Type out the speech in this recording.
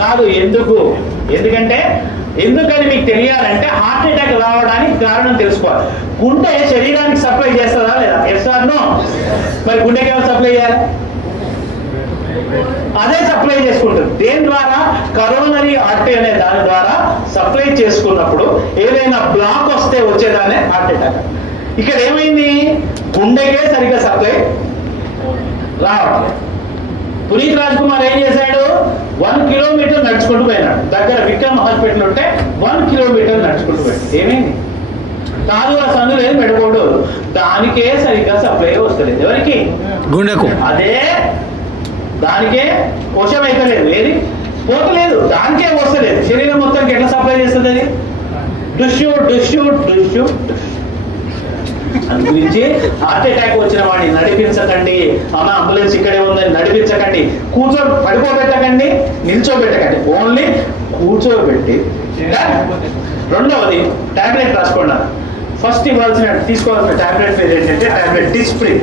కాదు. ఎందుకంటే ఎందుకని మీకు తెలియాలంటే హార్ట్ అటాక్ రావడానికి కారణం తెలుసుకోవాలి. గుండె శరీరానికి సప్లై చేస్తుందా లేదా? Yes or no? మరి గుండెకి ఏమైనా సప్లై చేయాలి? అదే సప్లై చేసుకుంటుంది. దేని ద్వారా? కరోనరీ ఆర్టరీ అనే దాని ద్వారా సప్లై చేసుకున్నప్పుడు ఏదైనా బ్లాక్ వస్తే వచ్చేదానే హార్ట్ అటాక్. ఇక్కడ ఏమైంది? గుండెకే సరిగ్గా సప్లై రావట్లేదు. పునీత్ రాజ్ కుమార్ ఏం చేశాడు? 1 కిలోమీటర్ నడుచుకుంటూ పోయినాడు. దగ్గర విక్రమ్ హాస్పిటల్ ఉంటే 1 కిలోమీటర్ నడుచుకుంటూ పోయాడు. ఏమైంది? కాదు ఆ సందు లేదు పెట్టుకోడు, దానికే సరిగ్గా సప్లై వస్తలేదు. ఎవరికి? గుండెకు. అదే దానికే పోషం అయితే లేదు, ఏది పోతలేదు, దానికే వస్తలేదు. శరీరం మొత్తానికి ఎట్లా సప్లై చేస్తుంది అది? డుష్యూ డుష్యూ డుష్యూ. అందు గురించి హార్ట్ అటాక్ వచ్చిన వాడిని నడిపించకండి. అమ్మ అంబులెన్స్ ఇక్కడే ఉందని నడిపించకండి. పడిపోబెట్టకండి, నిల్చోబెట్టకండి, ఓన్లీ కూర్చోబెట్టి. రెండవది టాబ్లెట్ రాసుకోండి. ఫస్ట్ తీసుకోవాల్సిన టాబ్లెట్ పేరు ఏంటంటే టాబ్లెట్ డిస్ప్రిన్.